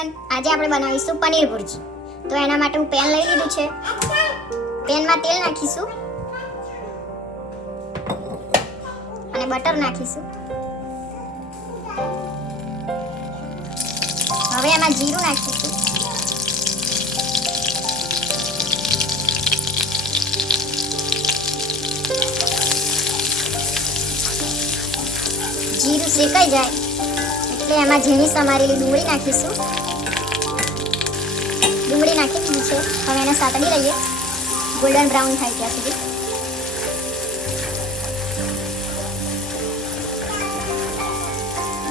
Everyone, આજે આપણે બનાવીશું પનીર ભુરજી। તો એના માટે હું પેન લઈ લીધું છે। પેનમાં તેલ નાખીશું અને બટર નાખીશું। હવે એમાં જીરું નાખીશું। જીરું શેકાઈ જાય એટલે એમાં ઝીણી સમારેલી ડુંગળી નાખીશું। ડુંગળી નાખી દીધી છે। હવે એને સાતડી લઈએ ગોલ્ડન બ્રાઉન થાય ત્યાં સુધી।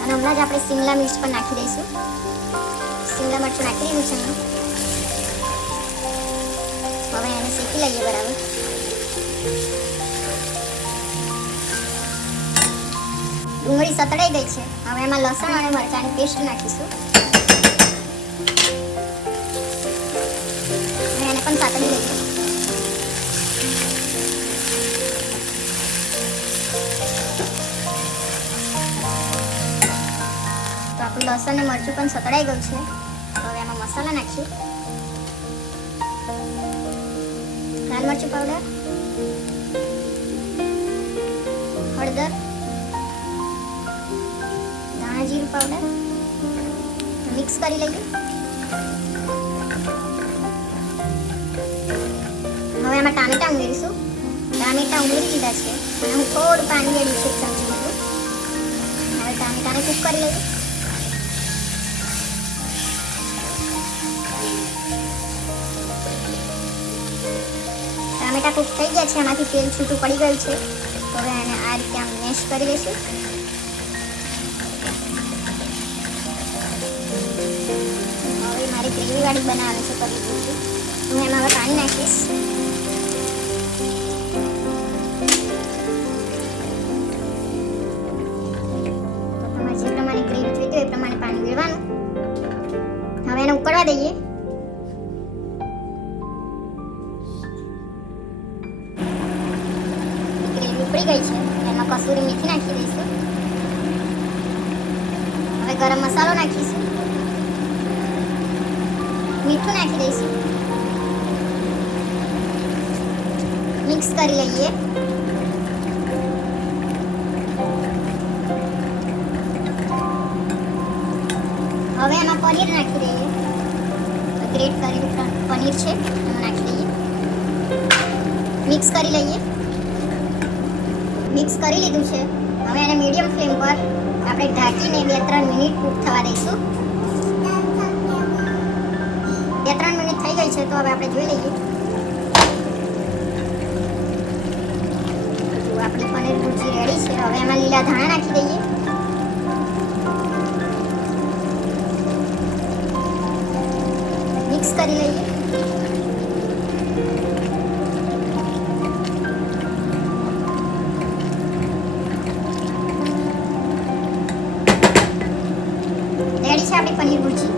અને હમણાં જ આપણે શિમલા મિર્ચ પણ નાખી દઈશું। શિમલા મરચું નાખી દીધું છે એમાં। હવે એને શેકી લઈએ બરાબર। ડુંગળી સતળાઈ ગઈ છે। હવે એમાં લસણ અને મરચાંની પેસ્ટ નાખીશું અને એને પણ સાતળી લઈએ। તો આપણું લસણ અને મરચું પણ સતળાઈ ગયું છે। હવે એમાં મસાલા નાખીએ। લાલ મરચું પાવડર, હળદર, જીરું પાવડર મિક્સ કરી લઈએ। હવે એમાં ટામેટા ઉમેરીશું। ટામેટા ઉમેરી દીધા છે અને હું થોડું પાણી રેડી છે સમજી લીધું। હવે ટામેટાને કૂક કરી લઈએ। ટામેટા કૂક થઈ ગયા છે, એમાંથી તેલ છૂટું પડી ગયું છે। તો હવે એને આ રીતે આમ મેશ કરી લઈશું। ગ્રેવી વાળી બનાવવાની છે પનીર ભુરજી। હું એમાં હવે પાણી નાખીશ। તો તમારે જે પ્રમાણે ગ્રેવી જોઈતી હોય એ પ્રમાણે પાણી રેડવાનું। હવે એને ઉકળવા દઈએ। ગ્રેવી ઉકળી ગઈ છે, એમાં કસૂરી મેથી નાખી દઈશું। હવે ગરમ મસાલો નાખીશું, મીઠું નાખી દઈશું, મિક્સ કરી લઈએ। હવે એમાં પનીર નાખી દઈએ। ગ્રેટ કરેલું પનીર છે એમાં નાખી દઈએ, મિક્સ કરી લઈએ। મિક્સ કરી લીધું છે। હવે એને મીડિયમ ફ્લેમ પર આપણે ઢાંકીને 2-3 મિનિટ કૂક થવા દઈશું। 2-3 મિનિટ થઈ ગઈ છે, તો હવે આપણે જોઈ લઈએ। તો આપણી પનીર ભુરજી રેડી છે। હવે એમાં લીલા ધાણા નાખી દઈએ, મિક્સ કરી લઈએ। રેડી છે આપણી પનીર ભુરજી।